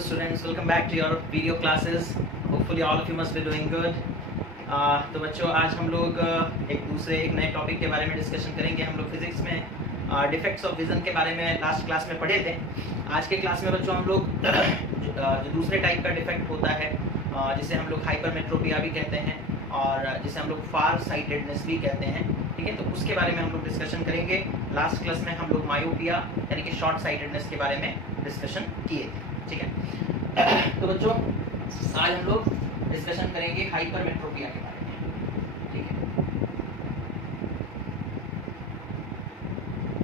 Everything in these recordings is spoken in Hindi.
students, welcome back to your video classes. Hopefully all of you must be doing good. तो बच्चों आज हम लोग एक नए टॉपिक के बारे में डिस्कशन करेंगे। हम लोग फिजिक्स में डिफेक्ट्स ऑफ विजन के बारे में लास्ट क्लास में पढ़े थे। आज के क्लास में बच्चों हम लोग जो दूसरे टाइप का डिफेक्ट होता है जिसे हम लोग हाइपरमेट्रोपिया भी कहते हैं और जिसे हम लोग फार साइटेडनेस भी कहते हैं, ठीक है। तो उसके बारे में हम लोग डिस्कशन करेंगे। लास्ट क्लास में हम लोग मायोपिया यानी कि शॉर्ट साइटेडनेस के बारे में डिस्कशन किए थे, ठीक है। तो बच्चों आज हम लोग डिस्कशन करेंगे हाइपरमेट्रोपिया के बारे में, ठीक है।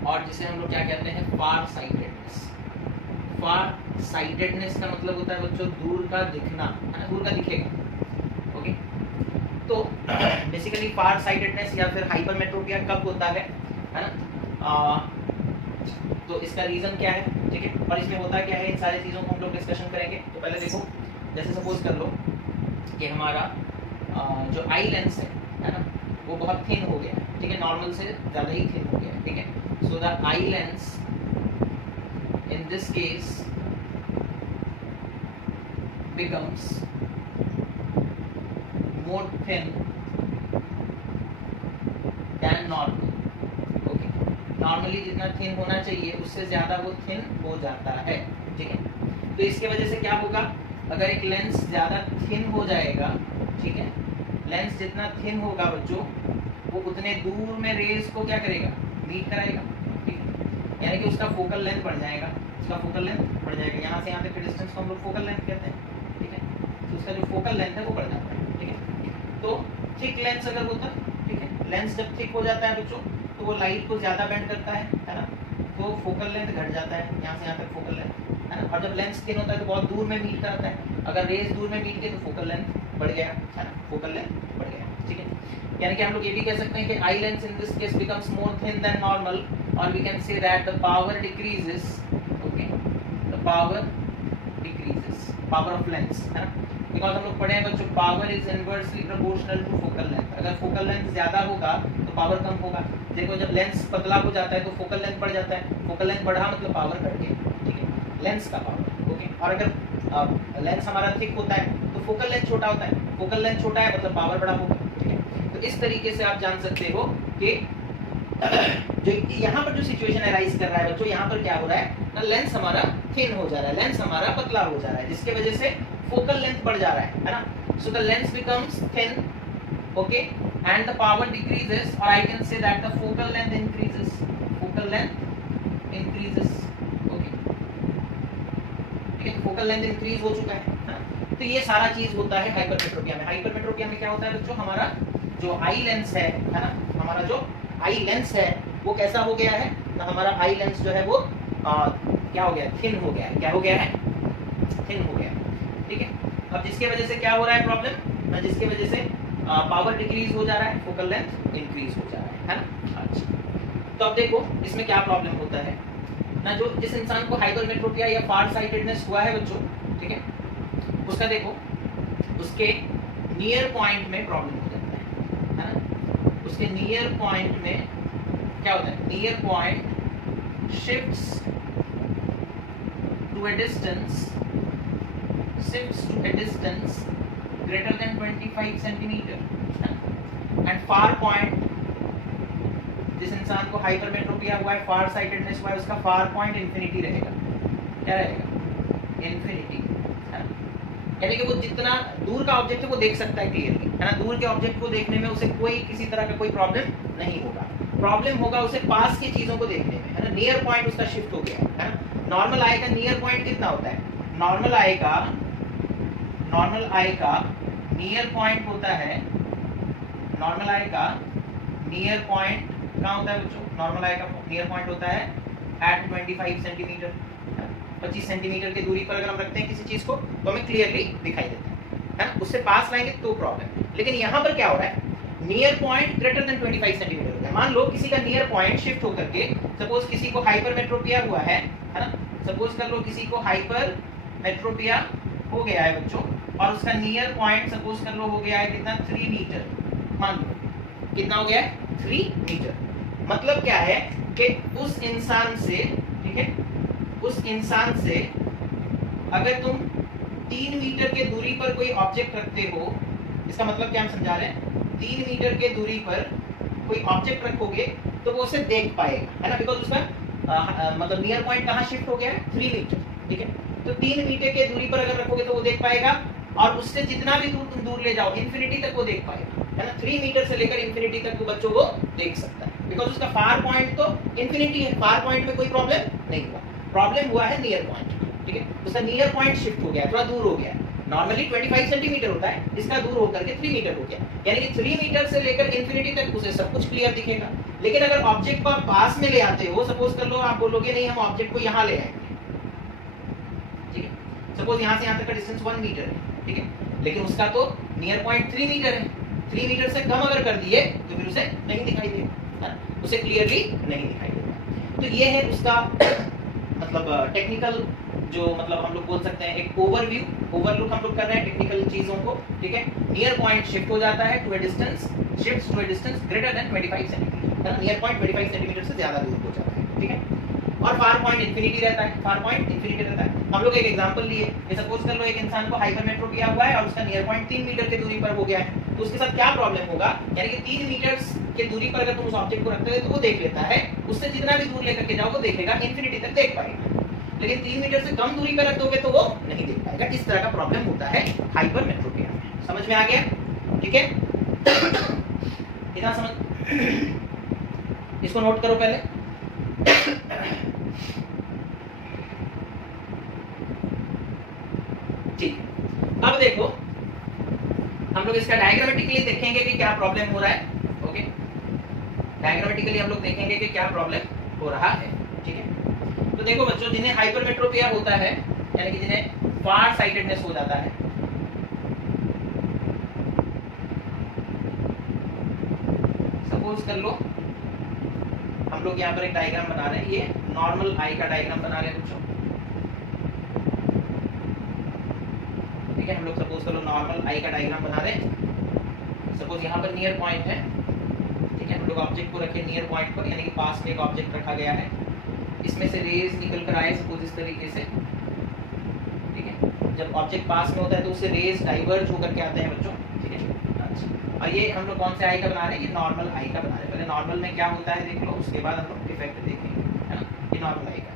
और जिसे हम लोग क्या कहते हैं, फार साइटेडनेस। फार साइटेडनेस का मतलब होता है बच्चों दूर का दिखना, है ना, दूर का दिखेगा, ओके। तो बेसिकली फार साइटेडनेस या फिर हाइपरमेट्रोपिया कब होता है ना, तो इसका रीजन क्या है, ठीक है, और इसमें होता क्या है, इन सारी चीज़ों को हम लोग डिस्कशन करेंगे। तो पहले देखो, जैसे सपोज कर लो कि हमारा जो आई लेंस है ना, वो बहुत थिन हो गया है, ठीक है, नॉर्मल से ज़्यादा ही थिन हो गया है, ठीक है। So the I lens in this case becomes more thin than normal, okay। Normally जितना थिन होना चाहिए उससे ज्यादा वो थिन हो जाता है, ठीक है। तो इसके वजह से क्या होगा, अगर एक लेंस ज्यादा थिन हो जाएगा, ठीक है, लेंस जितना थिन होगा बच्चों वो उतने दूर में रेज को क्या करेगा, मीट कराएगा, ठीक है। यानी कि उसका फोकल लेंथ बढ़ जाएगा, उसका फोकल लेंथ बढ़ जाएगा। यहाँ से यहाँ तक के डिस्टेंस को हम लोग फोकल लेंथ कहते हैं, ठीक है। तो उसका जो फोकल लेंथ है वो बढ़ जाता है, ठीक है। तो थिक लेंस अगर होता है, ठीक है, लेंस जब थिक हो जाता है बच्चों तो वो लाइट को ज़्यादा बेंड करता है ना, तो फोकल लेंथ घट जाता है, यहाँ से यहाँ तक फोकल लेंथ, है ना। और जब लेंस थिन होता है तो बहुत दूर में मीट करता है, अगर रेज दूर में मीट की तो फोकल लेंथ बढ़ गया, है ना, फोकल लेंथ बढ़ गया, ठीक है। यानी कि हम लोग ये भी कह सकते हैं कि eye lens in this case becomes more thin than normal, और we can say that the power decreases, okay, the power decreases, power of lens, है ना। बिकॉज हम लोग पढ़े हैं बच्चों, power is inversely proportional to focal length. अगर फोकल लेंथ ज्यादा होगा तो पावर कम होगा। देखो जब लेंस पतला हो जाता है तो फोकल लेंथ बढ़ जाता है, फोकल लेंथ बढ़ा मतलब पावर घट गई, ठीक है, लेंस का पावर, ओके। और अगर लेंस हमारा थिक होता है तो फोकल लेंथ छोटा होता है, फोकल लेंथ छोटा है मतलब पावर बड़ा होगा, ठीक है। तो इस तरीके से आप जान सकते हो कि जो यहाँ पर जो सिचुएशन अराइज कर रहा है बच्चों, यहाँ पर क्या हो रहा है ना, लेंस हमारा थिन हो जा रहा है, लेंस हमारा पतला हो जा रहा है, जिसके वजह से फोकल लेंथ बढ़ जा रहा है ना। So the lens becomes thin, okay, and the power decreases, और I can say that the focal length increases, focal length increases, okay, ठीक है, फोकल लेंथ इंक्रीज हो चुका है ना। तो ये सारा चीज होता है हाइपरमेट्रोपिया में। हाइपरमेट्रोपिया में क्या होता है बच्चों, हमारा जो आई लेंस है ना, हमारा जो आई लेंस है वो कैसा हो गया है ना, हमारा आई लेंस जो है वो क्या हो गया, थिन हो गया है, क्या हो गया है, थिन हो गया है, ठीक है। अब जिसके वजह से क्या हो रहा है प्रॉब्लम ना, जिसके वजह से पावर डिक्रीज हो जा रहा है, फोकल लेंथ इंक्रीज हो जा रहा है ना। अच्छा, तो अब देखो इसमें क्या प्रॉब्लम होता है ना, जो जिस इंसान को हाइपरमेट्रोपिया या फार साइटेडनेस हुआ है बच्चों, ठीक है, उसका देखो उसके नियर पॉइंट में प्रॉब्लम हो जाता है ना। उसके नियर पॉइंट में क्या होता है, near point shifts to a distance greater than 25 centimeter, and far point, जिस इंसान को हाइपरमेट्रोपिया हुआ है, फार साइटेडनेस हुआ है, उसका फार पॉइंट इंफिनिटी रहेगा, क्या रहेगा, इंफिनिटी, है ना। यानी कि वो जितना दूर का ऑब्जेक्ट है वो देख सकता है क्लियरली, है ना, दूर के ऑब्जेक्ट को देखने में उसे कोई किसी तरह का कोई प्रॉब्लम नहीं होगा। प्रॉब्लम होगा उसे पास की चीजों को देखने में, है ना। नियर पॉइंट उसका शिफ्ट हो गया है ना। नॉर्मल आई का नियर पॉइंट कितना होता है, नॉर्मल आई का नियर पॉइंट होता है, नॉर्मल आई का नियर पॉइंट कहाँ होता है बच्चों, नॉर्मल आई का नियर पॉइंट होता है एट 25 सेंटीमीटर, 25 सेंटीमीटर की दूरी पर अगर हम रखते हैं किसी चीज को तो हमें क्लियरली दिखाई देता है ना। उससे पास लाएंगे तो प्रॉब्लम। लेकिन यहाँ पर क्या हो रहा है, near point greater than 25 centimetre होता है। मान लो किसी का नियर पॉइंट शिफ्ट होकर के, सपोज किसी को हाइपरमेट्रोपिया हुआ है ना, सपोज कर लो किसी को हाइपरमेट्रोपिया हो गया है बच्चों, और उसका नियर पॉइंट सपोज कर लो हो गया है कितना, 3 मीटर, मान लो कितना हो गया है, 3 मीटर। मतलब क्या है कि उस इंसान से, ठीक है, उस इंसान से अगर तुम 3 मीटर के दूरी पर कोई ऑब्जेक्ट रखते हो, इसका मतलब क्या हम समझा रहे हैं, 3 मीटर के दूरी पर कोई ऑब्जेक्ट रखोगे तो वो उसे देख पाएगा, है ना, बिकॉज उसका मतलब नियर पॉइंट कहाँ शिफ्ट हो गया है, 3 मीटर, ठीक है। तो 3 मीटर के दूरी पर अगर रखोगे तो वो देख पाएगा, और उससे जितना भी दूर तुम दूर ले जाओ इन्फिनिटी तक वो देख पाएगा, है ना। 3 मीटर से लेकर इन्फिनिटी तक वो बच्चों को देख सकता है, बिकॉज उसका फार पॉइंट तो इन्फिनिटी है, फार पॉइंट में कोई प्रॉब्लम नहीं हुआ, प्रॉब्लम हुआ है नियर पॉइंट, ठीक है। उसका नियर पॉइंट शिफ्ट हो गया, थोड़ा दूर हो गया, नॉर्मली 25 सेंटीमीटर होता है, इसका दूर होकर के 3 मीटर हो गया, यानी कि 3 मीटर से लेकर इन्फिनिटी तक उसे सब कुछ क्लियर दिखेगा। लेकिन अगर ऑब्जेक्ट को आप पास में ले आते हो, सपोज कर लो आप बोलोगे नहीं हम ऑब्जेक्ट को यहाँ ले आएंगे, ठीक है, सपोज यहाँ से यहाँ तक का डिस्टेंस 1 मीटर है, ठीक है, लेकिन उसका तो नियर पॉइंट 3 मीटर है, 3 मीटर से कम अगर कर दिए तो फिर उसे नहीं दिखाई देगा, उसे क्लियरली नहीं दिखाई देगा। तो ये है उसका मतलब टेक्निकल जो मतलब हम लोग बोल सकते हैं एक ओवरव्यू, ओवरलुक हम लोग कर रहे हैं टेक्निकल चीजों को, ठीक है। नियर पॉइंट शिफ्ट हो जाता है to a distance, shifts to a distance greater than 25 centimetre, है ना, नियर पॉइंट 25 सेंटीमीटर से ज्यादा दूर हो जाता है, ठीक है। और फार पॉइंट इन्फिनिटी रहता है, फार पॉइंट इन्फिनिटी रहता है। हम लोग एक एग्जांपल लिए, सपोज कर लो एक इंसान को हाइपरमेट्रोपिया हुआ है और उसका नियर पॉइंट 3 मीटर के दूरी पर हो गया है, तो उसके साथ क्या प्रॉब्लम होगा, यानी कि 3 मीटर के दूरी पर अगर तुम उस ऑब्जेक्ट को रखते हो तो वो देख लेता है, उससे जितना भी दूर लेकर के जाओ वो देखेगा, इन्फिनिटी तक देख पाएगा। लेकिन 3 मीटर से कम दूरी पर रख दोगे तो वो नहीं देख पाएगा। इस तरह का प्रॉब्लम होता है हाइपरमेट्रोपिया में। समझ में आ गया, ठीक है। इतना समझ, इसको नोट करो पहले। ठीक, अब देखो हम लोग इसका डायग्रामेटिकली देखेंगे कि क्या प्रॉब्लम हो रहा है, ओके। डायग्रामेटिकली हम लोग देखेंगे कि क्या प्रॉब्लम हो रहा है, ठीक है। तो देखो बच्चों, जिन्हें हाइपरमेट्रोपिया होता है, यानी कि जिन्हें फार साइटेडनेस हो जाता है, सपोज कर लो हम लोग यहाँ पर एक डायग्राम बना रहे हैं, ये नॉर्मल आई का डायग्राम बना रहे हैं बच्चों, ठीक है। हम लोग सपोज कर लो नॉर्मल आई का डायग्राम बना रहे हैं, सपोज यहाँ पर नियर पॉइंट है, ठीक है। हम लोग ऑब्जेक्ट को रखे नियर पॉइंट पर, यानी कि पास में एक ऑब्जेक्ट रखा गया है, इसमें से रेज निकल कर आए सपोज इस तरीके से, ठीक है। जब ऑब्जेक्ट पास में होता है तो उससे रेज डाइवर्ज होकर के आते हैं बच्चों, ठीक है। अच्छा, और ये हम लोग कौन से आई का बना रहे हैं, ये नॉर्मल आई का बना रहे हैं। पहले नॉर्मल में क्या होता है देख लो, उसके बाद हम लोग इफेक्ट देखेंगे, है ना। ये नॉर्मल आई का,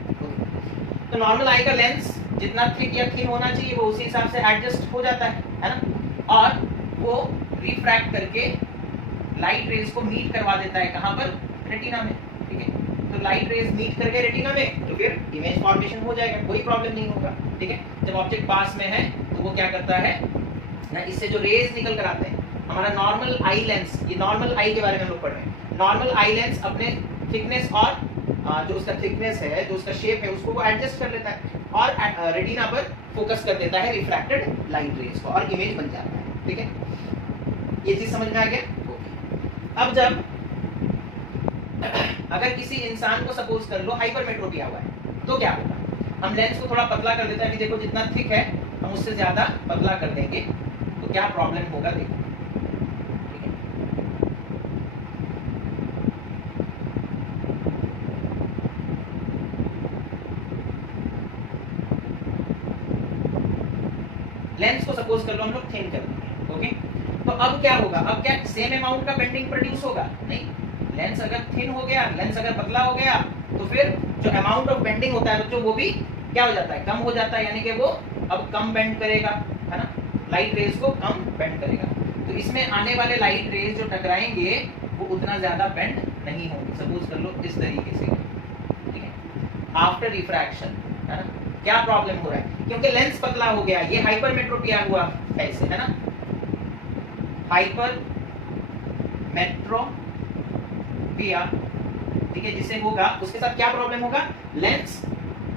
तो नॉर्मल आई का लेंस जितना थिक या थिन होना चाहिए वो उसी हिसाब से एडजस्ट हो जाता है ना, और वो रिफ्रैक्ट करके लाइट रेज को मीट करवा देता है, कहाँ पर, रेटिना में, ठीक है। तो लाइट रेज मीट करके रेटिना में, तो फिर इमेज फॉर्मेशन हो जाएगा, कोई प्रॉब्लम नहीं होगा, ठीक है। जब ऑब्जेक्ट पास में है तो वो क्या करता है ना, इससे जो रेज निकल कर आते हैं, हमारा नॉर्मल आई लेंस, ये नॉर्मल आई के बारे में हम लोग पढ़ रहे हैं, नॉर्मल आई लेंस अपने थिकनेस और जो उसका थिकनेस है, जो उसका शेप है, उसको वो एडजस्ट कर लेता है और रेटिना पर फोकस कर देता है रिफ्रैक्टेड लाइट रेज को, और इमेज बन जाता है, ठीक है। ये चीज समझ में आ गया। अब जब अगर किसी इंसान को सपोज कर लो हाइपरमेट्रोपिया हुआ है तो क्या होगा, हम लेंस को थोड़ा पतला कर देते हैं, अभी देखो जितना थिक है हम उससे ज्यादा पतला कर देंगे तो क्या प्रॉब्लम होगा देखो, ठीक है। लेंस को सपोज कर लो हम लोग थिन कर देंगे, ओके। तो अब क्या होगा, अब क्या सेम अमाउंट का बेंडिंग प्रोड्यूस होगा, नहीं। लेंस अगर थिन हो गया, लेंस अगर पतला हो गया तो फिर जो अमाउंट ऑफ बेंडिंग होता है बच्चों वो भी क्या हो जाता है, कम हो जाता है, यानी कि वो अब कम बेंड करेगा, है ना, लाइट रेज को कम बेंड करेगा। तो इसमें आने वाले लाइट रेज जो टकराएंगे वो उतना ज्यादा बेंड नहीं होंगे, सपोज कर लो इस तरीके से, ठीक है। आफ्टर रिफ्रैक्शन, है ना, क्या प्रॉब्लम हो रहा है, क्योंकि लेंस पतला हो गया, ये हाइपरमेट्रोपिया हुआ ऐसे, है ना, हाइपर मेट्रोपिया, ठीक है। जिससे होगा उसके साथ क्या प्रॉब्लम होगा, लेंस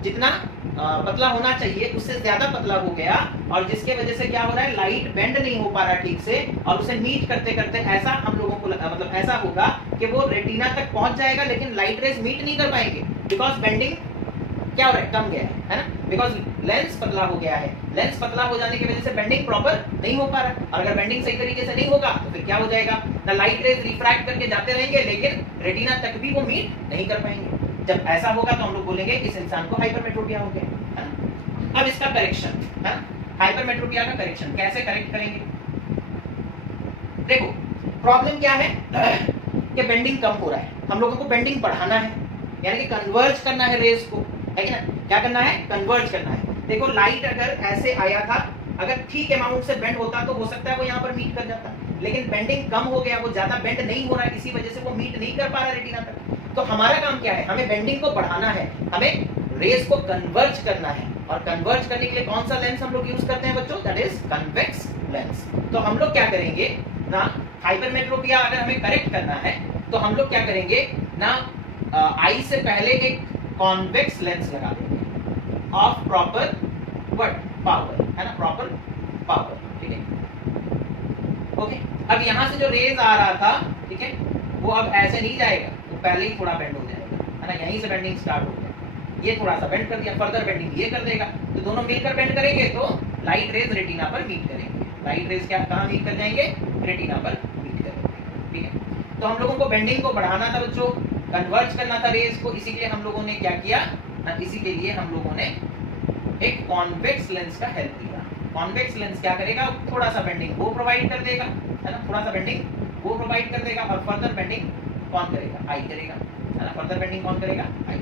जितना पतला होना चाहिए उससे ज्यादा पतला हो गया, और जिसके वजह से क्या हो रहा है, लाइट बेंड नहीं हो पा रहा ठीक से, और उसे मीट करते करते ऐसा हम लोगों को मतलब ऐसा होगा कि वो रेटिना तक पहुंच जाएगा लेकिन लाइट रेज मीट नहीं कर पाएंगे, बिकॉज बेंडिंग क्या हो रहा है, कम गया है ना, बिकॉज लेंस पतला हो गया है। लेंस पतला हो जाने की वजह से बेंडिंग प्रॉपर नहीं हो पा रहा है, और अगर बेंडिंग सही तरीके से नहीं होगा तो फिर क्या हो जाएगा ना, लाइट रेज रिफ्रैक्ट करके जाते रहेंगे लेकिन रेटिना तक भी वो मीट नहीं कर पाएंगे। जब ऐसा होगा तो हम लोग बोलेंगे इस इंसान को हाइपरमेट्रोपिया हो गया, है ना। अब इसका करेक्शन है, हाइपरमेट्रोपिया का करेक्शन कैसे करेक्ट करेंगे? देखो प्रॉब्लम क्या है कि बेंडिंग कम हो रहा है, हम लोगों को बेंडिंग बढ़ाना है, यानी कि कन्वर्ज करना है रेज को, है कि ना? क्या करना है? कन्वर्ज करना है। देखो लाइट अगर ऐसे आया था, अगर ठीक अमाउंट से बेंड होता तो हो सकता है वो यहाँ पर मीट कर जाता, लेकिन बेंडिंग कम हो गया, वो ज्यादा बेंड नहीं हो रहा है, इसी वजह से वो मीट नहीं कर पा रहा रेटिना तक। तो हमारा काम क्या है? हमें बेंडिंग को बढ़ाना है, हमें रेज को कन्वर्ज करना है, और कन्वर्ज करने के लिए कौन सा लेंस हम लोग यूज करते हैं बच्चों? That is convex lens. तो हम लोग क्या करेंगे ना, हाइपरमेट्रोपिया अगर हमें करेक्ट करना है तो हम लोग क्या करेंगे ना, आई से पहले एक कॉन्वेक्स लेंस लगा देंगे ऑफ प्रॉपर व्हाट पावर, है ना, प्रॉपर पावर, ठीक है। ओके, अब यहां से जो रेज आ रहा था, ठीक है, वो अब ऐसे नहीं जाएगा, वो पहले ही थोड़ा बेंड हो जाएगा, है ना, यहीं से बेंडिंग स्टार्ट हो गया, ये थोड़ा सा बेंड कर दिया, फर्दर बेंडिंग ये कर देगा, तो दोनों मिलकर बेंड करेंगे तो लाइट रेज रेटिना पर मीट करेंगे। लाइट रेज क्या कहां मीट कर जाएंगे? रेटिना पर मीट करेंगे, ठीक है। तो हम लोगों को बेंडिंग को बढ़ाना था बच्चों, कन्वर्ज करना था रेज को, इसीलिए हम लोगों ने क्या किया ना, इसी के लिए हम लोगों ने एक कॉन्वेक्स लेंस का हेल्प लिया। कॉन्वेक्स लेंस क्या करेगा? थोड़ा सा बेंडिंग वो प्रोवाइड कर देगा, है ना, थोड़ा सा बेंडिंग वो प्रोवाइड कर देगा, और फर्दर बेंडिंग कौन करेगा? आई करेगा, है ना, फर्दर बेंडिंग कौन करेगा? आई।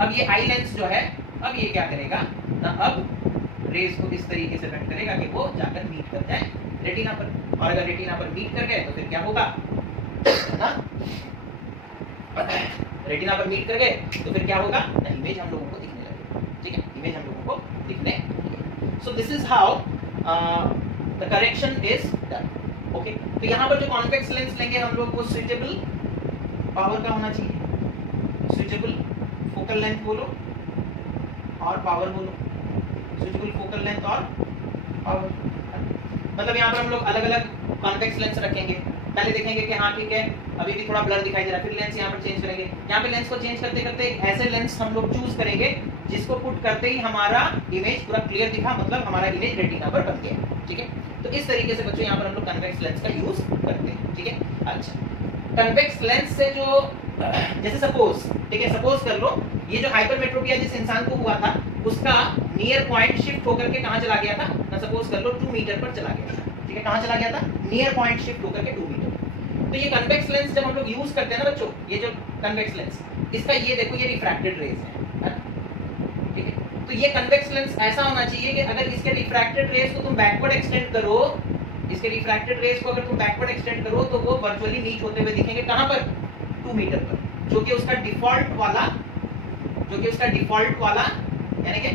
अब ये आई लेंस जो है, अब ये क्या करेगा ना, अब रेज को इस तरीके से बेंड करेगा कि वो जाकर मीट कर जाए रेटिना पर, और अगर रेटिना पर मीट कर गए तो फिर क्या होगा ना, रेटिना पर मीट कर गए तो फिर क्या होगा ना, इमेज हम लोगों को दिखने लगेगा, ठीक है, इमेज हम लोगों को दिखने लगेगा। So this is how the correction is done. Okay, तो यहाँ पर जो कॉन्वेक्स लेंस लेंगे हम लोग, वो सुइटेबल पावर का होना चाहिए, सुइटेबल फोकल लेंथ बोलो और पावर बोलो, सुइटेबल फोकल लेंथ और पावर, मतलब यहाँ पर हम लोग अलग अलग कॉन्वेक्स लेंस रखेंगे। पहले देखेंगे कि हाँ ठीक है, अभी भी थोड़ा ब्लर दिखाई दे रहा है, फिर लेंस यहाँ पर चेंज करेंगे, यहाँ पे लेंस को चेंज करते करते एक ऐसे लेंस हम लोग चूज करेंगे जिसको पुट करते ही हमारा इमेज पूरा क्लियर दिखा, मतलब हमारा इमेज रेटिना पर बन गया, ठीक है। तो इस तरीके से बच्चों यहाँ पर हम लोग कन्वेक्स लेंस का यूज करते हैं, ठीक है। अच्छा, कन्वेक्स लेंस से जो जैसे सपोज, ठीक है, सपोज कर लो ये जो हाइपरमेट्रोपिया जिस इंसान को हुआ था उसका नियर पॉइंट शिफ्ट होकर के कहाँ चला गया था ना, सपोज कर लो 2 मीटर पर चला गया था, ठीक है, कहाँ चला गया था? नियर पॉइंट शिफ्ट होकर के 2 मीटर। तो ये कन्वेक्स लेंस जब हम लोग यूज करते हैं ना बच्चों, ये जो कन्वेक्स लेंस, इसका ये देखो ये रिफ्रैक्टेड रेज है, ठीक है। तो ये कन्वेक्स लेंस ऐसा होना चाहिए कि अगर इसके रिफ्रैक्टेड रेज को तुम बैकवर्ड एक्सटेंड करो, इसके रिफ्रैक्टेड रेज को अगर तुम बैकवर्ड एक्सटेंड करो तो वो वर्चुअली मीट होते हुए दिखेंगे कहां पर? 2 मीटर पर, जो कि उसका डिफॉल्ट वाला यानी कि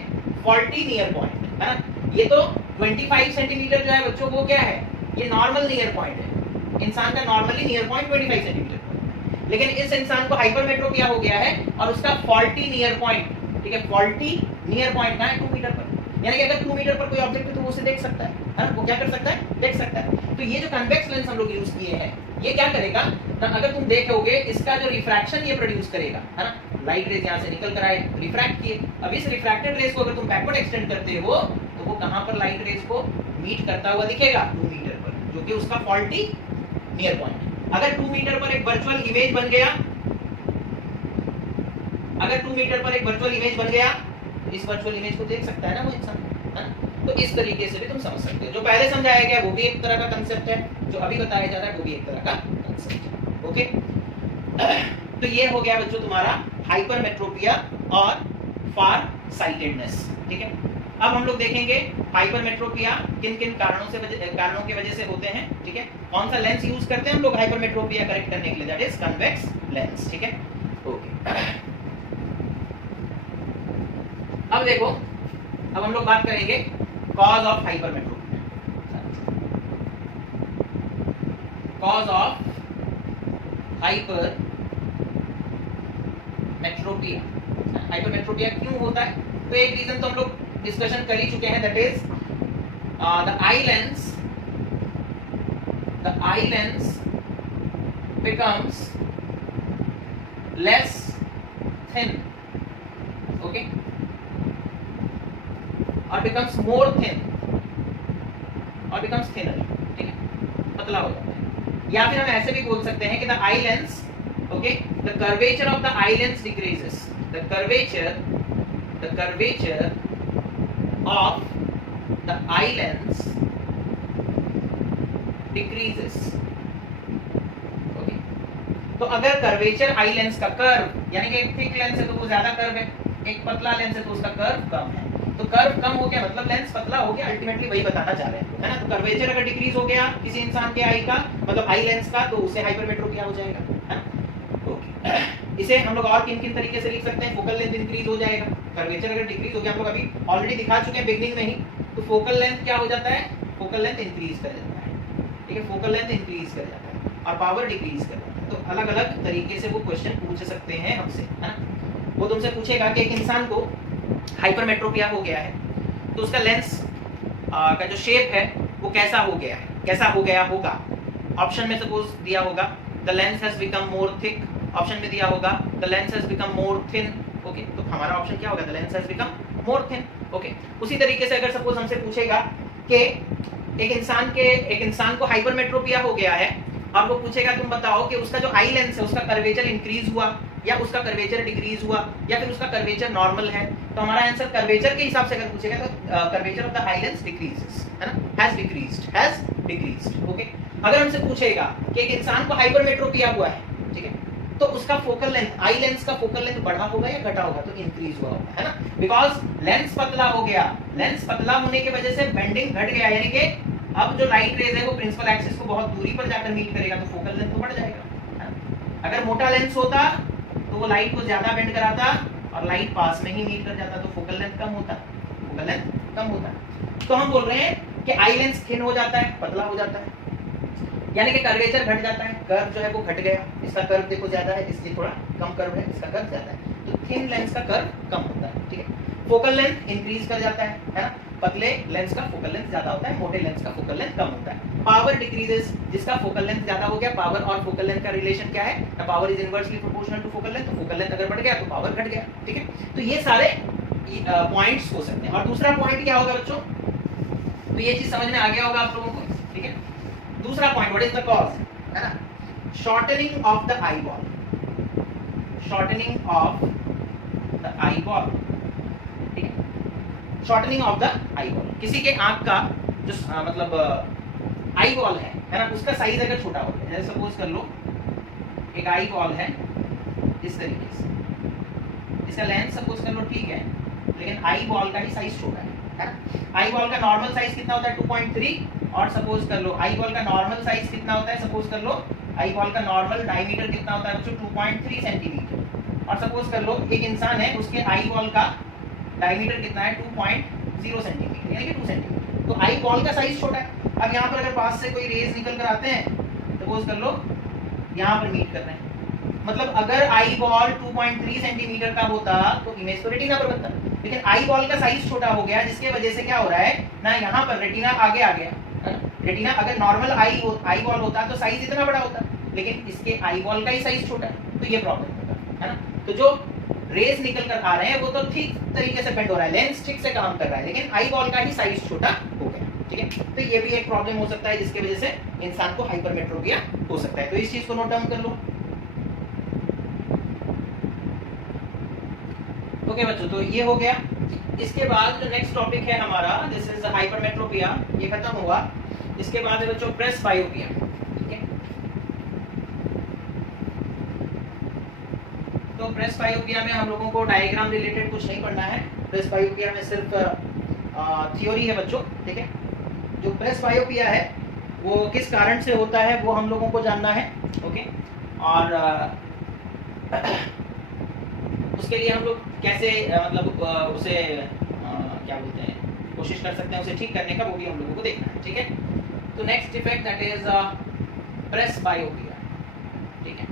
फॉल्टी नियर पॉइंट है ना। ये तो 25 सेंटीमीटर जो है बच्चों वो क्या है? ये नॉर्मल नियर पॉइंट है, इंसान का नॉर्मली नियर पॉइंट 25 सेंटीमीटर, लेकिन इस इंसान को हाइपरमेट्रोपिया हो गया है और उसका फॉल्टी नियर पॉइंट, ठीक है, फॉल्टी नियर पॉइंट कहां है? 2 मीटर पर, यानी कि अगर 2 मीटर पर कोई ऑब्जेक्ट है तो वो उसे देख सकता है ना, वो क्या कर सकता है? देख सकता है। तो ये जो कन्वेक्स लेंस हम लोग यूज किए हैं, ये क्या करेगा ना, अगर तुम देखोगे इसका जो रिफ्रैक्शन ये प्रोड्यूस करेगा, है ना, लाइट रेज यहाँ से निकल कर आए, रिफ्रैक्ट किए, अब इस रिफ्रैक्टेड रेज को अगर तुम बैकवर्ड एक्सटेंड करते हो तो वो कहां पर लाइट रेज को मीट करता हुआ दिखेगा? 2 मीटर पर, जो कि उसका फॉल्टी नियर पॉइंट। अगर 2 मीटर पर एक वर्चुअल इमेज बन गया, अगर 2 मीटर पर एक वर्चुअल इमेज बन गया, तो इस वर्चुअल इमेज को देख सकता है ना वो इंसान, है ना। तो इस तरीके से भी तुम समझ सकते हो, जो पहले समझाया गया वो भी एक तरह का कंसेप्ट है, जो अभी बताया जा रहा है वो भी एक तरह का कंसेप्ट है। ओके, तो ये हो गया बच्चों तुम्हारा हाइपरमेट्रोपिया और फार साइटेडनेस, ठीक है। अब हम लोग देखेंगे हाइपरमेट्रोपिया किन किन कारणों की वजह से होते हैं, ठीक है, कौन सा लेंस यूज करते हैं हम लोग हाइपरमेट्रोपिया करेक्ट करने के लिए, दैट इज कन्वेक्स लेंस, ठीक है। ओके, अब देखो, अब हम लोग बात करेंगे cause of hypermetropia. Cause of hypermetropia क्यों होता है? तो एक रीजन तो हम लोग डिस्कशन कर ही चुके हैं, that is the eye lens becomes less thin, okay, or becomes more thin or becomes thinner, ठीक है, पतला हो जाता है। या फिर हम ऐसे भी बोल सकते हैं कि the eye lens, okay, the curvature of the eye lens decreases, the curvature of the eye lens decreases. Okay. तो अगर कर्वेचर आई लेंस का कर्व, यानी कि एक थिक लेंस है तो वो ज्यादा कर्व है, एक पतला लेंस है तो उसका कर्व कम है, तो कर्व कम हो गया मतलब लेंस पतला हो गया, अल्टीमेटली वही बताना चाह रहे हैं, है ना। तो कर्वेचर अगर डिक्रीज हो गया किसी इंसान के आई का, मतलब आई लेंस का, तो उसे हाइपरमेट्रोपिया हो जाएगा, है ना। ओके, इसे हम लोग और किन किन तरीके से लिख सकते हैं? फोकल लेंथ इंक्रीज हो जाएगा, कर्वेचर अगर डिक्रीज हो गया, हम लोग अभी ऑलरेडी दिखा चुके हैं बिगनिंग में ही, तो फोकल लेंथ क्या हो जाता है? फोकल लेंथ इंक्रीज कर जाता है, ठीक है, फोकल लेंथ इंक्रीज कर जाता है और पावर डिक्रीज कर जाता है। तो अलग अलग तरीके से वो क्वेश्चन पूछ सकते हैं हमसे, है ना। वो तुमसे पूछेगा कि एक इंसान को हाइपरमेट्रोपिया हो गया है तो उसका लेंस का जो शेप है वो कैसा हो गया है, कैसा हो गया होगा। ऑप्शन में सपोज दिया होगा the lens has become more thick, option में दिया होगा the lens has become more thin. Okay, तो हमारा ऑप्शन क्या होगा? The lens has become more thin. Okay, उसी तरीके से अगर सपोज हमसे पूछेगा कि एक इंसान को हाइपरमेट्रोपिया हो गया है और वो पूछेगा तुम बताओ कि उसका जो आई लेंस है उसका कर्वेचर इंक्रीज हुआ या उसका कर्वेचर डिक्रीज हुआ या फिर उसका कर्वेचर नॉर्मल है, तो हमारा आंसर कर्वेचर के हिसाब से अगर पूछेगा तो curvature of the eye lens decreases, है ना, हैज डिक्रीज्ड। ओके, अगर हमसे पूछेगा कि एक इंसान को हाइपरमेट्रोपिया हुआ है, ठीक है, तो उसका फोकल लेंथ, आई लेंस का फोकल लेंथ बढ़ा होगा या घटा होगा? तो इंक्रीज हुआ होगा, है ना, बिकॉज लेंस पतला हो गया। लेंस पतला होने की वजह से बेंडिंग घट गया, यानी कि अब जो लाइट रेज है वो प्रिंसिपल एक्सिस को बहुत दूरी पर जाकर मीट करेगा, तो फोकल लेंथ तो बढ़ जाएगा, है ना। अगर मोटा लेंस होता तो वो लाइट को ज्यादा बेंड कराता और लाइट पास में ही मीट कर जाता, तो फोकल लेंथ कम होता, फोकल लेंथ कम होता। तो हम बोल रहे हैं कि आई लेंस थिन हो जाता है, पतला हो जाता है, यानी कि कर्वेचर घट जाता है, कर्व जो है वो घट गया, इसका कर्व देखो ज्यादा है, इसकी थोड़ा कम कर्व है, इसका कर्व ज्यादा है, तो थिन लेंस का कर्व कम होता है, ठीक है। फोकल लेंथ इंक्रीज कर जाता है ना, पतले लेंस का फोकल लेंथ ज्यादा होता है, मोटे लेंस का फोकल लेंथ कम होता है। पावर डिक्रीजेस, जिसका फोकल लेंथ ज्यादा हो गया, पावर और फोकल लेंथ का रिलेशन क्या है? Power is inversely proportional to focal length, तो फोकल लेंथ अगर बढ़ गया तो पावर घट गया, ठीक है। तो ये सारे पॉइंट्स हो सकते हैं। और दूसरा पॉइंट क्या होगा बच्चों? तो ये चीज समझ में आ गया होगा आप लोगों को, ठीक है। दूसरा point, what is the cause, है ना, shortening of the eye ball, shortening of the eye ball, ठीक है, shortening of the eye ball. किसी के आंख का जो मतलब आई बॉल है ना, उसका साइज अगर छोटा हो गया, जैसे सपोज कर लो एक आई बॉल है इस तरीके से, इसका लेंथ सपोज कर लो ठीक है, लेकिन आई बॉल का ही साइज छोटा है ना। आई बॉल का नॉर्मल साइज कितना होता है? 2.3, और सपोज कर लो आई बॉल का नॉर्मल साइज कितना होता है? सपोज कर लो आई बॉल का नॉर्मल डायमीटर कितना होता है बच्चों? 2.3 सेंटीमीटर। और सपोज कर लो एक इंसान है, उसके आई बॉल का डायमीटर कितना है? 2.0 सेंटीमीटर, यानी कि 2 सेंटीमीटर। तो आई बॉल का साइज छोटा है। अब यहाँ पर अगर पास से कोई रेज निकल कर आते हैं, सपोज कर लो यहाँ पर मीट कर रहे हैं, मतलब अगर आई बॉल 2.3 सेंटीमीटर का होता तो इमेज तो रेटिना पर बनता, लेकिन आई बॉल का साइज छोटा हो गया, जिसके वजह से क्या हो रहा है ना, यहाँ पर रेटिना आगे आ गया। रेटिना अगर नॉर्मल आई बॉल होता तो साइज इतना बड़ा होता, लेकिन इसके आई बॉल का ही साइज छोटा है, तो ये प्रॉब्लम होता है ना। तो जो रेज निकल कर आ रहे हैं वो तो ठीक तरीके से बेंड हो रहा है, लेंस ठीक से काम कर रहा है, लेकिन आई बॉल का ही साइज छोटा हो गया, ठीक है। तो ये भी एक प्रॉब्लम हो सकता है, जिसकी वजह से इंसान को हाइपरमेट्रोपिया हो सकता है। तो इस चीज को नोट डाउन कर लो। ओके बच्चों, तो ये हो गया। इसके बाद जो नेक्स्ट टॉपिक है हमारा, दिस इज हाइपरमेट्रोपिया, ये खत्म हुआ। इसके बाद है बच्चों प्रेसबायोपिया, ठीक है। तो प्रेसबायोपिया में हम लोगों को डायग्राम रिलेटेड कुछ नहीं पढ़ना है, प्रेसबायोपिया में सिर्फ थ्योरी है बच्चों, ठीक है। जो प्रेसबायोपिया है वो किस कारण से होता है वो हम लोगों को जानना है, ओके। और उसके लिए हम लोग कैसे मतलब उसे क्या बोलते हैं, कोशिश कर सकते हैं उसे ठीक करने का, वो भी हम लोगों को देखना है, ठीक है। तो next defect that is presbyopia, ठीक है।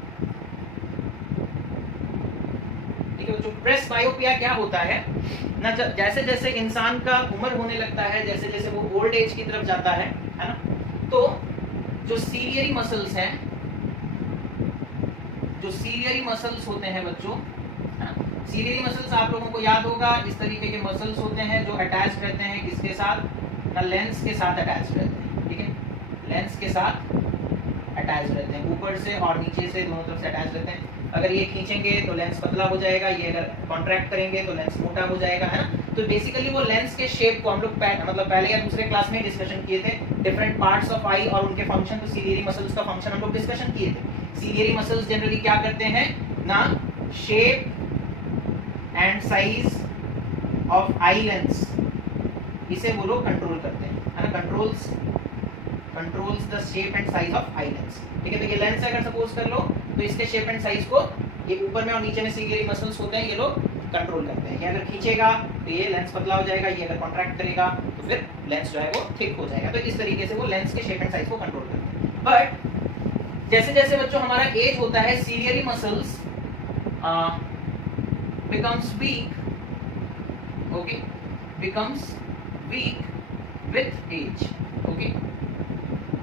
ठीक है, जो प्रेसबायोपिया क्या होता है ना, जैसे जैसे इंसान का उम्र होने लगता है, जैसे जैसे वो ओल्ड एज की तरफ जाता है ना, तो जो सीलियरी मसल्स हैं, जो सीलियरी मसल्स होते हैं बच्चों, सीलियरी मसल्स आप लोगों को याद होगा, इस तरीके के मसल्स होते हैं जो अटैच रहते हैं किसके साथ ना, लेंस के साथ अटैच रहते हैं, ठीक है, लेंस के साथ अटैच रहते हैं, ऊपर से और नीचे से दोनों तरफ से अटैच रहते हैं। अगर ये खींचेंगे तो लेंस पतला हो जाएगा, ये अगर कॉन्ट्रैक्ट करेंगे तो लेंस मोटा हो जाएगा, है ना। तो बेसिकली वो लेंस के शेप को हम लोग मतलब पहले या दूसरे क्लास में डिस्कशन किए थे, डिफरेंट पार्ट्स ऑफ आई और उनके फंक्शन, तो सीलियरी मसल्स का फंक्शन हम लोग डिस्कशन किए थे। सीलियरी मसल्स जनरली क्या करते हैं ना, shape and size of eye lens, इसे वो लोग कंट्रोल करते हैं, है ना, controls the shape and size of eye lens. ठीक है, तो ये लेंस अगर सपोज कर लो तो इसके शेप एंड साइज को ये ऊपर में और नीचे में सीलियरी मसल्स होते हैं, ये लोग कंट्रोल करते हैं। ये अगर खींचेगा तो ये लेंस पतला हो जाएगा, ये अगर कॉन्ट्रैक्ट करेगा तो फिर लेंस जो है वो थिक हो जाएगा। तो इस तरीके से वो लेंस के शेप एंड साइज को कंट्रोल करते हैं। बट जैसे जैसे बच्चों हमारा एज होता है, ciliary muscles becomes weak, okay, becomes weak with age, okay,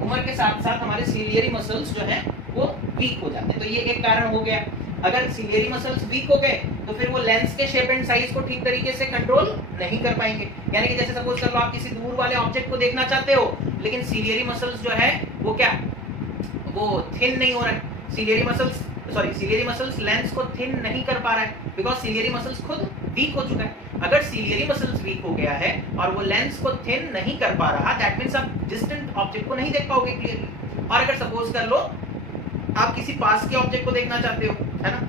उम्र के साथ साथ हमारे सीलियरी मसल्स जो हैं वो वीक हो जाते हैं। तो ये एक कारण हो गया। अगर सीलियरी मसल्स वीक हो गए तो फिर वो लेंस के शेप एंड साइज को ठीक तरीके से कंट्रोल नहीं कर पाएंगे। यानी कि जैसे सपोज कर लो आप किसी दूर वाले ऑब्जेक्ट को देखना चाहते हो, लेकिन सीलियरी मसल्स जो है वो क्या, वो थिन नहीं हो रहा है। सीलियरी मसल्स लेंस को थिन नहीं कर पा रहा है, बिकॉज सीलियरी मसल्स खुद वीक हो चुका है। अगर सीलियरी मसल्स वीक हो गया है और वो लेंस को थिन नहीं कर पा रहा, दैट मींस आप डिस्टेंट ऑब्जेक्ट को नहीं देख पाओगे क्लियरली। और अगर सपोज कर लो आप किसी पास के ऑब्जेक्ट को देखना चाहते हो, है ना,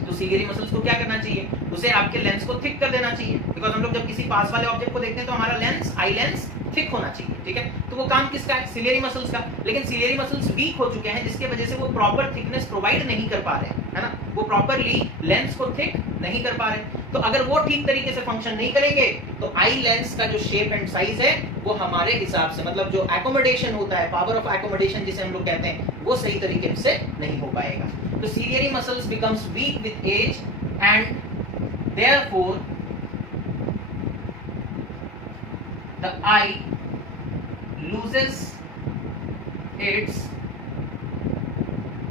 तो सीलियरी मसल्स को क्या करना चाहिए, उसे आपके लेंस को थिक कर देना चाहिए। बिकॉज हम लोग जब किसी पास वाले ऑब्जेक्ट को देखते हैं तो हमारा लेंस, आई लेंस थिक होना चाहिए। ठीक है, तो वो काम किसका है, सीलियरी मसल्स का। लेकिन सीलियरी मसल्स वीक हो चुके हैं, जिसके वजह से वो प्रॉपर थिकनेस प्रोवाइड नहीं कर पा रहे हैं, है ना, वो प्रॉपरली लेंस को थिक नहीं कर पा रहे। तो अगर वो ठीक तरीके से फंक्शन नहीं करेंगे तो आई लेंस का जो शेप एंड साइज है वो हमारे हिसाब से, मतलब जो एकोमोडेशन होता है, पावर ऑफ एकोमोडेशन जिसे हम लोग कहते हैं, वो सही तरीके से नहीं हो पाएगा। तो ciliary muscles becomes weak with age and therefore the eye loses its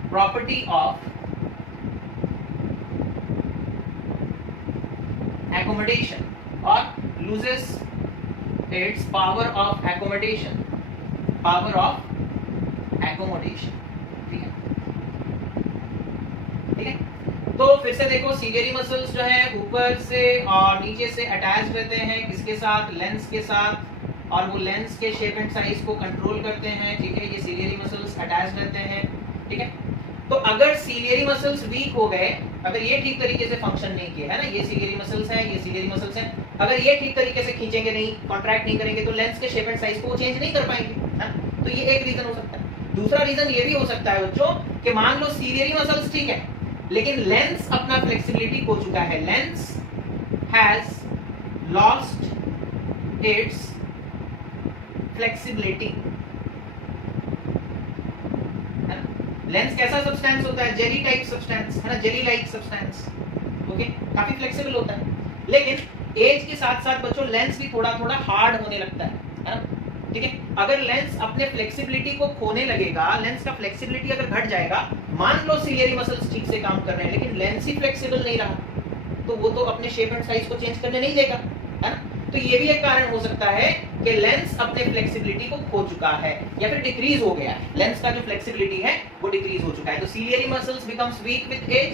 property of accommodation or loses its power of accommodation, ठीक है, ठीक है। तो फिर से देखो, सीलियरी मसल्स जो है ऊपर से और नीचे से अटैच रहते हैं किसके साथ, लेंस के साथ, और वो लेंस के शेप एंड साइज को कंट्रोल करते हैं। ठीक है, ये सीलियरी मसल्स अटैच रहते हैं। ठीक है, तो अगर सीलियरी मसल्स वीक हो गए, अगर ये ठीक तरीके से फंक्शन नहीं किए, है ना, ये सीलियरी मसल्स है, ये सीलियरी मसल्स है, अगर ये ठीक तरीके से खींचेंगे नहीं, कॉन्ट्रैक्ट नहीं करेंगे, तो लेंस के शेप एंड साइज को चेंज नहीं कर पाएंगे, है ना। तो ये एक रीजन हो सकता है। दूसरा रीजन ये भी हो सकता है बच्चों कि मान लो सीलियरी मसल्स ठीक है, लेकिन लेंस अपना फ्लेक्सिबिलिटी खो चुका है, lens has lost its flexibility. Lens कैसा सब्सटेंस होता है, जेली टाइप सब्सटेंस, है ना, जेली लाइक सब्सटेंस, ओके, काफी फ्लेक्सिबल होता है। लेकिन एज के साथ साथ बच्चों लेंस भी थोड़ा थोड़ा हार्ड होने लगता है ना। ठीक है, अगर लेंस अपने फ्लेक्सिबिलिटी को खोने लगेगा, लेंस का फ्लेक्सिबिलिटी अगर घट जाएगा, मान लो सीलियरी मसल्स ठीक से काम कर रहे हैं लेकिन लेंस ही फ्लेक्सिबल नहीं रहा, तो वो तो अपने शेप एंड साइज को चेंज करने नहीं देगा, है ना। तो ये भी एक कारण हो सकता है कि लेंस अपने फ्लेक्सिबिलिटी को खो चुका है या फिर डिक्रीज हो गया है, लेंस का जो फ्लेक्सिबिलिटी है वो डिक्रीज हो चुका है। तो ciliary muscles becomes weak with age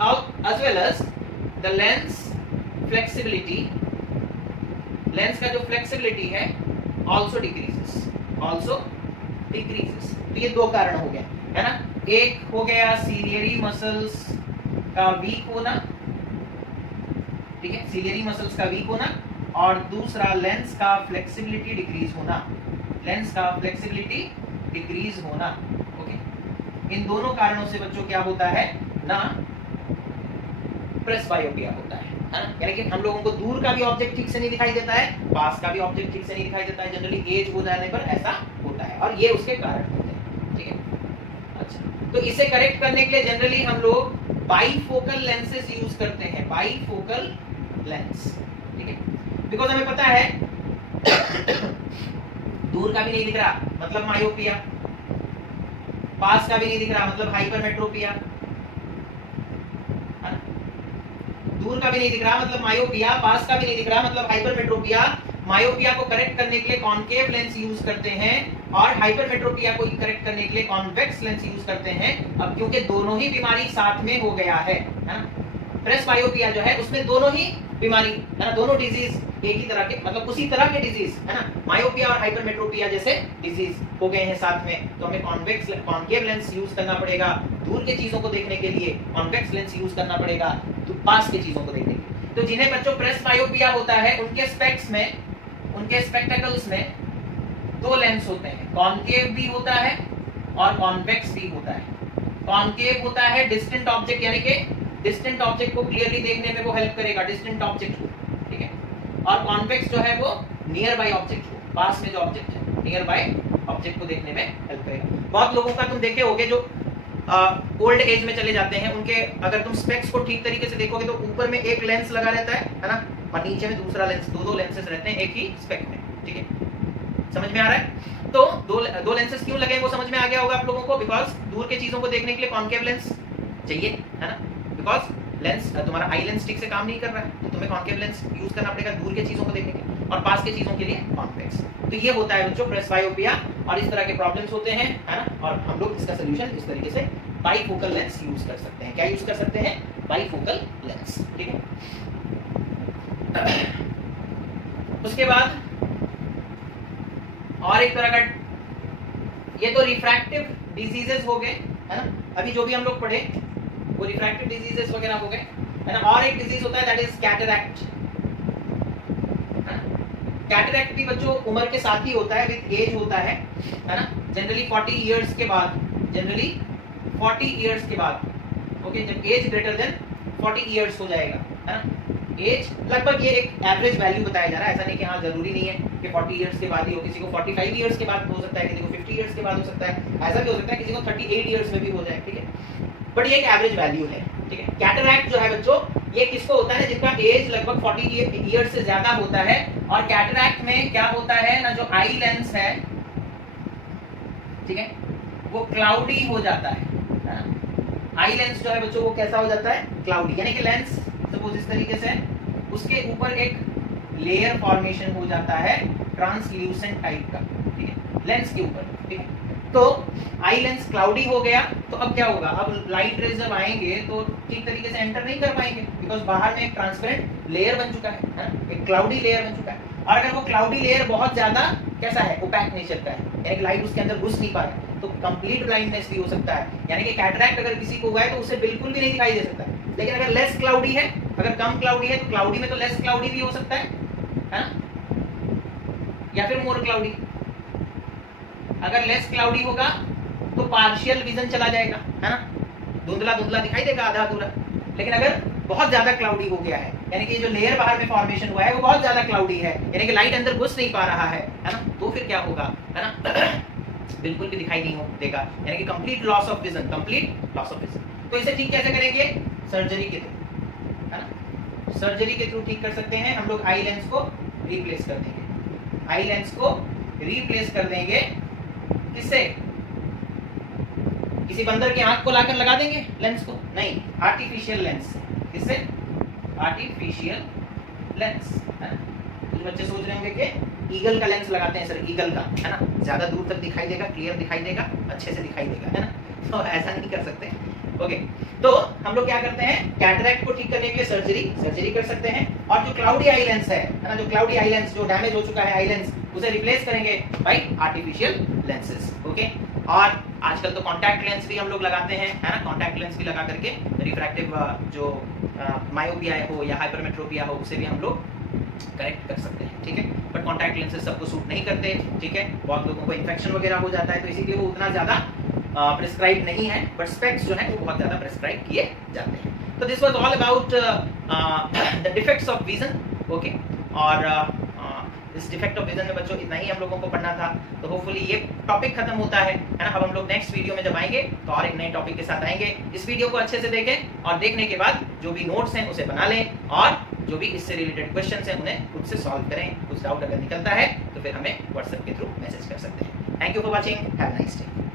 as well as the lens flexibility, lens का जो फ्लेक्सिबिलिटी है also decreases। तो ये दो कारण हो गए, है ना। एक हो गया सीलियरी मसल्स का वीक होना, ठीक है, सीलियरी मसल्स का वीक होना, और दूसरा लेंस का फ्लेक्सिबिलिटी डिक्रीज होना, ओके। इन दोनों कारणों से बच्चों क्या होता है ना, प्रेसबायोपिया होता है ना। यानी कि हम लोगों को दूर का भी ऑब्जेक्ट ठीक से नहीं दिखाई देता है, पास का भी ऑब्जेक्ट ठीक से नहीं दिखाई देता है, जनरली एज हो जाने पर ऐसा होता है, और ये उसके कारण होते हैं। ठीक है, अच्छा, तो इसे करेक्ट करने के लिए जनरली हम लोग बाइफोकल लेंसेज यूज करते हैं, बाइफोकल लेंस। ठीक है, बिकॉज हमें पता है दूर का भी नहीं दिख रहा मतलब मायोपिया, पास का भी नहीं दिख रहा मतलब हाइपरमेट्रोपिया, दूर का भी नहीं दिख रहा मतलब मायोपिया, पास का भी नहीं दिख रहा मतलब हाइपरमेट्रोपिया। मायोपिया को करेक्ट करने के लिए कॉनकेव लेंस यूज करते हैं, और हाइपरमेट्रोपिया को करेक्ट करने के लिए कॉन्वेक्स लेंस यूज करते हैं। अब क्योंकि दोनों ही बीमारी साथ में हो गया है ना, प्रेसबायोपिया जो है उसमें दोनों ही बीमारी है ना, दोनों डिजीज एक ही तरह के, मतलब उसी तरह के डिजीज है ना, मायोपिया और हाइपरमेट्रोपिया जैसे डिजीज हो गए हैं साथ में, तो हमें कॉन्केव लेंस यूज करना पड़ेगा दूर के चीजों को देखने के लिए, कॉन्वेक्स लेंस यूज करना पड़ेगा तो पास के चीजों को देखने के लिए। तो जिन्हें बच्चों प्रेसबायोपिया होता है उनके स्पेक्स में, उनके स्पेक्टेकल्स में दो लेंस होते हैं, कॉन्केव भी होता है और कॉन्वेक्स भी होता है। कॉन्केव होता है डिस्टेंट ऑब्जेक्ट, यानी कि डिस्टेंट ऑब्जेक्ट को क्लियरली देखने में वो हेल्प करेगा, डिस्टेंट ऑब्जेक्ट को, ठीक है। और कॉन्वेक्स जो है वो नियर बाय ऑब्जेक्ट को, पास में जो ऑब्जेक्ट है नियर बाय ऑब्जेक्ट को देखने में हेल्प करेगा। बहुत लोगों का तुम देखे होगे जो ओल्ड एज में चले जाते हैं, उनके अगर तुम स्पेक्स को ठीक तरीके से देखोगे तो ऊपर में एक लेंस लगा रहता है ना, और नीचे में दूसरा लेंस, दो लेंसेस रहते हैं एक ही स्पेक में, ठीक है, समझ में आ रहा है। तो दो लेंसेस क्यों लगे वो समझ में आ गया होगा आप लोगों को, बिकॉज दूर के चीजों को देखने के लिए कॉन्केव लेंस चाहिए है ना, बिकॉज लेंस तुम्हारा आई लेंस ठीक से काम नहीं कर रहा है, तो तुम्हें कॉन्केव लेंस यूज करना पड़ेगा दूर के चीजों को देखने के लिए, और पास के चीजों के लिए कॉन्वेक्स। तो ये होता है बच्चों प्रेसबायोपिया, और इस तरह के प्रॉब्लम्स होते हैं है ना, और हम लोग इसका सोल्यूशन इस तरीके से बाइफोकल लेंस यूज कर सकते हैं। क्या यूज कर सकते हैं? बाइफोकल लेंस, ठीक है। उसके बाद और एक तरह का, ये तो रिफ्रैक्टिव डिजीजेस हो गए है ना, अभी जो भी हम लोग पढ़े वो रिफ्रैक्टिव डिजीजेस वगैरह हो गए है ना। और एक डिजीज होता है दैट इज कैटरैक्ट। कैटरैक्ट भी बच्चों उम्र के साथ ही होता है, विद एज होता है ना, जनरली 40 इयर्स के बाद, जनरली 40 इयर्स के बाद, ओके, जब एज ग्रेटर देन 40 इयर्स हो जाएगा है ना, एज लगभग ये एक एवरेज वैल्यू बताया जा रहा है, ऐसा नहीं कि हाँ जरूरी नहीं है कि 40 इयर्स के बाद ही हो, किसी को 45 इयर्स के बाद हो सकता है, किसी को 50 इयर्स के बाद हो सकता है, ऐसा भी हो सकता है किसी को 38 इयर्स में भी हो जाए, ठीक है, बट ये एक एवरेज वैल्यू है, ठीक है। कैटरैक्ट जो है बच्चों ये किसको होता है? जिनका एज लगभग 40 इयर्स से ज्यादा होता है, और कैटरैक्ट में क्या होता है ना, जो आई लेंस है, ठीक है, वो क्लाउडी हो जाता है ना? आई लेंस जो है बच्चों वो कैसा हो जाता है? क्लाउडी, यानी कि लेंस सपोज इस तरीके से उसके ऊपर एक लेयर फॉर्मेशन हो जाता है ट्रांसल्यूसेंट टाइप का, ठीक है, लेंस के ऊपर, ठीक है। तो आई लेंस क्लाउडी हो गया, तो अब क्या होगा? अब लाइट रेज जब आएंगे तो ठीक तरीके से एंटर नहीं कर पाएंगे, बिकॉज बाहर में एक ट्रांसपेरेंट लेयर बन चुका है ना? एक क्लाउडी लेयर बन चुका है। और अगर वो क्लाउडी लेयर बहुत ज्यादा कैसा है? ओपैक नेचर का है, यानी कि लाइट उसके अंदर घुस नहीं पा रहा है, तो कंप्लीट ब्लाइंडनेस भी हो सकता है, यानी कि कैटरैक्ट अगर किसी को हुआ है तो उसे बिल्कुल भी नहीं दिखाई दे सकता है। लेकिन अगर लेस क्लाउडी है, अगर कम क्लाउडी है, तो क्लाउडी में तो लेस क्लाउडी भी हो सकता है ना, या फिर मोर क्लाउडी। अगर लेस क्लाउडी होगा तो पार्शियल विजन चला जाएगा है ना, धुंधला धुंधला दिखाई देगा, आधा अधूरा। लेकिन अगर बहुत ज्यादा क्लाउडी हो गया है, यानी कि जो लेयर बाहर में फॉर्मेशन हुआ है वो बहुत ज्यादा क्लाउडी है, यानी कि लाइट अंदर घुस नहीं पा रहा है ना, तो फिर क्या होगा है ना बिल्कुल भी दिखाई नहीं देगा, यानी कि complete loss of vision, complete loss of vision. तो इसे ठीक कैसे करेंगे? सर्जरी के थ्रू है ना, सर्जरी के थ्रू ठीक कर सकते हैं हम लोग। आई लेंस को रिप्लेस कर देंगे, आई लेंस को रिप्लेस कर देंगे किससे? किसी बंदर की आंख को लाकर लगा देंगे लेंस को? नहीं, आर्टिफिशियल लेंस। किससे? आर्टिफिशियल लेंस है ना। कुछ बच्चे सोच रहे होंगे कि ईगल का लेंस लगाते हैं सर, ईगल का है ना, ज्यादा दूर तक दिखाई देगा, क्लियर दिखाई देगा, अच्छे से दिखाई देगा है ना, तो ऐसा नहीं कर सकते। ओके, तो हम लोग क्या करते हैं? कैटरैक्ट को ठीक करने के लिए सर्जरी कर सकते हैं, और जो क्लाउडी आई लेंस है ना, जो क्लाउडी आई लेंस जो डैमेज हो चुका है आई लेंस, उसे रिप्लेस करेंगे बाय आर्टिफिशियल लेंसेस। ओके, और आजकल तो कॉन्टैक्ट लेंस भी हम लोग लगाते हैं है ना, कॉन्टैक्ट लेंस भी लगा करके रिफ्रैक्टिव जो मायोपिया हो या हाइपरमेट्रोपिया हो उसे भी हम लोग करेक्ट कर सकते हैं, ठीक है। बट कॉन्टैक्ट लेंसेज सबको सूट नहीं करते, ठीक है, बहुत लोगों को इन्फेक्शन वगैरह हो जाता है, तो इसीलिए वो उतना ज्यादा प्रिस्क्राइब नहीं है, बट स्पेक्स जो है वो बहुत ज्यादा प्रिस्क्राइब किए जाते हैं। तो this was all about the defects of vision. Okay, और इस डिफेक्ट ऑफ विजन में बच्चों इतना ही हम लोगों को पढ़ना था, तो होपफुली ये टॉपिक खत्म होता है ना। अब हम लोग नेक्स्ट वीडियो में जब आएंगे तो और एक नए टॉपिक के साथ आएंगे। इस वीडियो को अच्छे से देखें, और देखने के बाद जो भी नोट्स हैं उसे बना लें, और जो भी इससे रिलेटेड क्वेश्चंस हैं उन्हें खुद से सॉल्व करें। कुछ डाउट अगर निकलता है तो फिर हमें व्हाट्सएप के थ्रू मैसेज कर सकते हैं। Thank you for watching, have a nice day.